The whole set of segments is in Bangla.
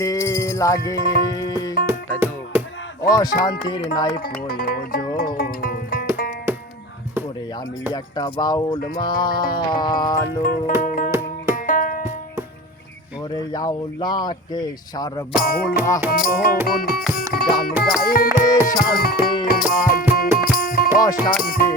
কাছে লাগে। অশান্তির নাই প্রয়োজন। করে আমি একটা বাউল মানো ওরে আউলাকে সার বাউল গান গাইলে শান্তি লাগে অশান্তি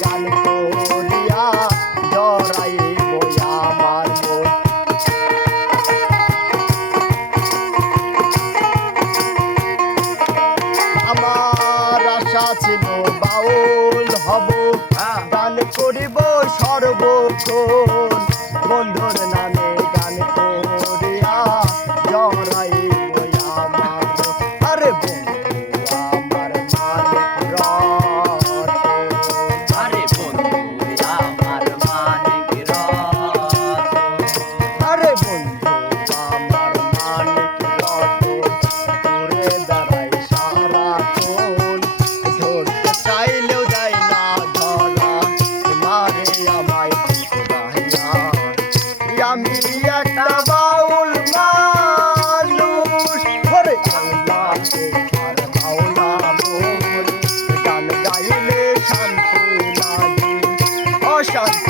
জাল করিয়া ডরাই আমার আমার আশা ছিল বাউল হব হ্যাঁ। দান করিব সর্বক্ষণ। Ciao.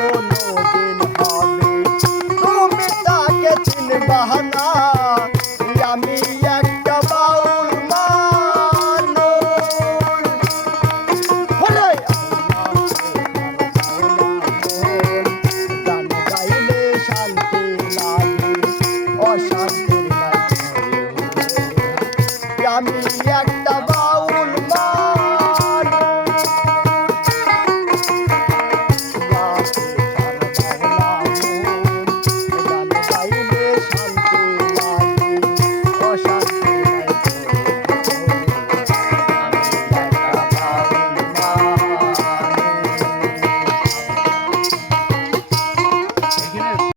Oh no.